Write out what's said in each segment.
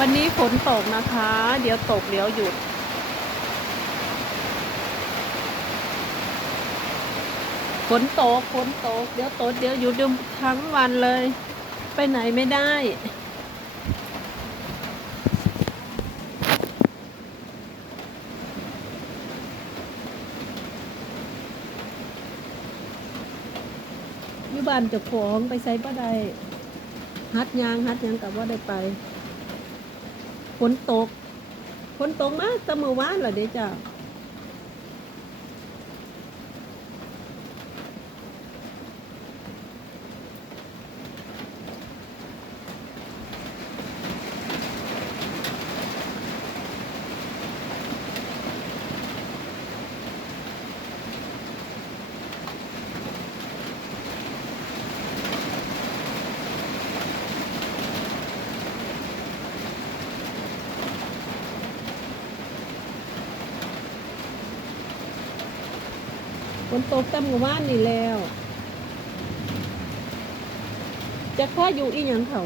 วันนี้ฝนตกนะคะ เดี๋ยวตกเดี๋ยวหยุด ฝนตกฝนตก เดี๋ยวตกเดี๋ยวหยุดทั้งวันเลย ไปไหนไม่ได้ยู่บ้านจ้าของไปใส่บ่ได้ฮัดยางฮัดยังกับว่าได้ไป ฝนตกฝนตกมาแตะมือวานเหรอเด้จ้า นตกตะมือวานนี่แล้ว จะข้ออยู่อีหยังเขา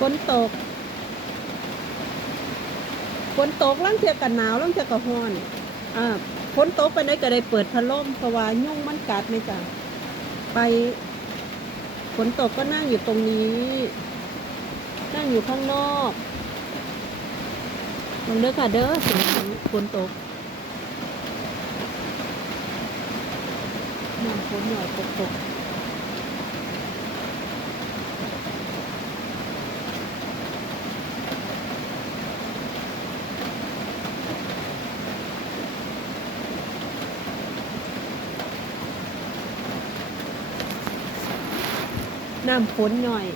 ฝนตกฝนตกล่างเทียกันหนาวล่างเทียกับฮ้อนอ่าฝนตกไปไหนก็ได้เปิดพัดลมเพราะว่ายุ่งมันกัดไหมจ้ะไปฝนตกก็นั่งอยู่ตรงนี้นั่งอยู่ข้างนอกลองเด้อค่ะเด้อเสียงฝนตกน้ำฝนหน่อยตกตก น้ำพ้นหน่อย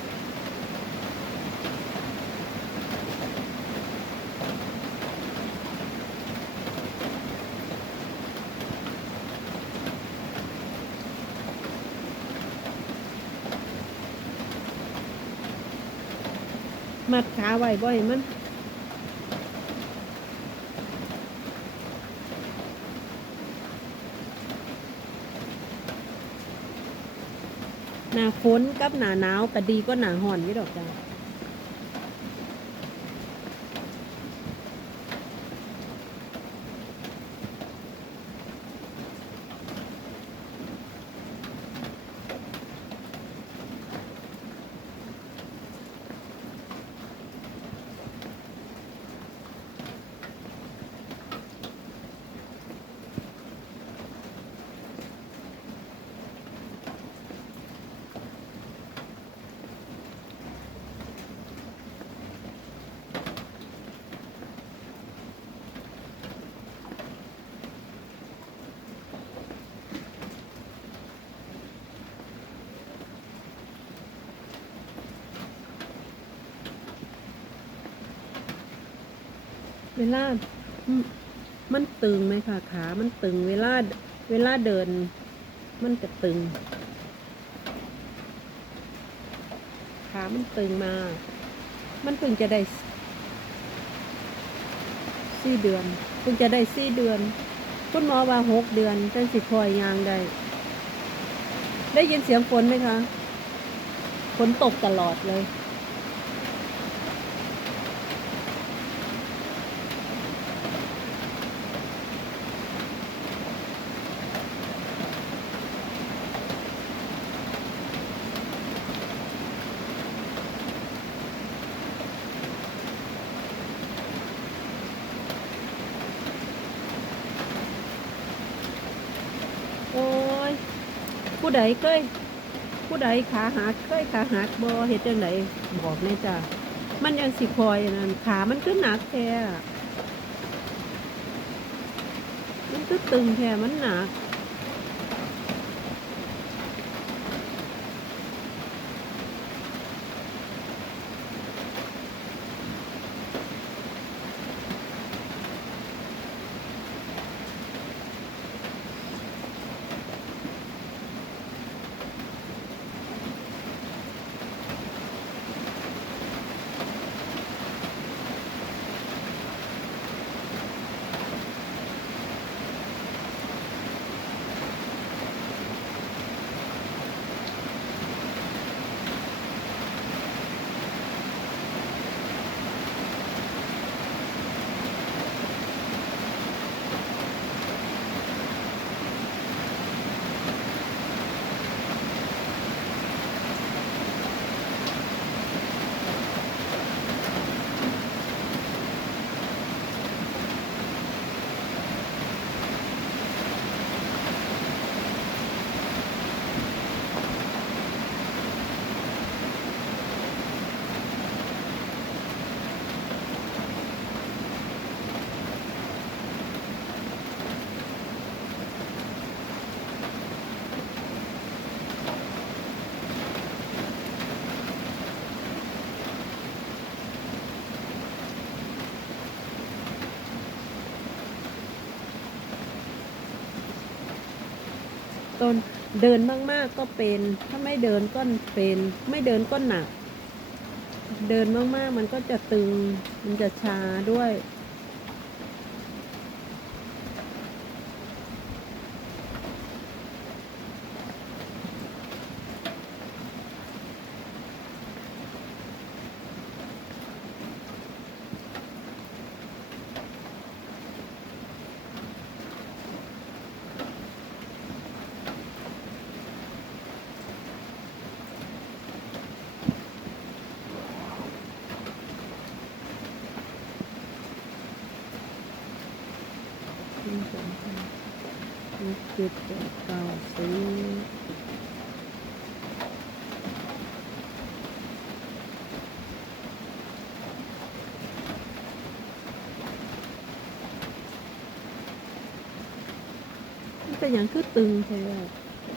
มัดขาไว้บ่อยมัน หน้าฝนกับหน้าหนาวก็ดีก็หน้าห่อนนี่ดอกจ้า เวลา มันตึงไหมคะขา มันตึง เวลา เวลาเดิน มันจะตึง ขา มันตึงมา มันเพิ่งจะได้สี่เดือนเพิ่งจะได้สี่เดือน คุณหมอว่าหกเดือนเป็นสิคอยยางได้ ได้ยินเสียงฝนไหมคะ ฝนตกตลอดเลย ผู้ใดเคยผู้ใดขาหักเคยขาหักบอเห็ดจังไดบอกแน่จ้ะมันยังสิคอยนั่นขามันขึ้นหนักแท้อะมันตึงแท้มันหนัก ต้นเดินมากๆก็เป็น ถ้าไม่เดินก็เป็น ไม่เดินก็หนัก เดินมากๆมันก็จะตึง มันจะชาด้วย หนึ่งสองสามหก เจ็ดแปดเก้าสิบมันเป็นอย่างคือตึงแท้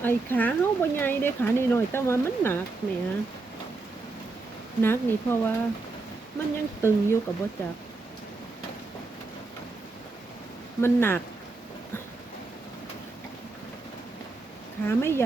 ไอ้ขาเฮาบ่ใหญ่เด้ขาน้อยๆแต่ว่ามันหนักแหมหนักนี่เพราะว่า มันยังตึงอยู่กับบ่จัก มันหนัก ขาไม่ใหญ่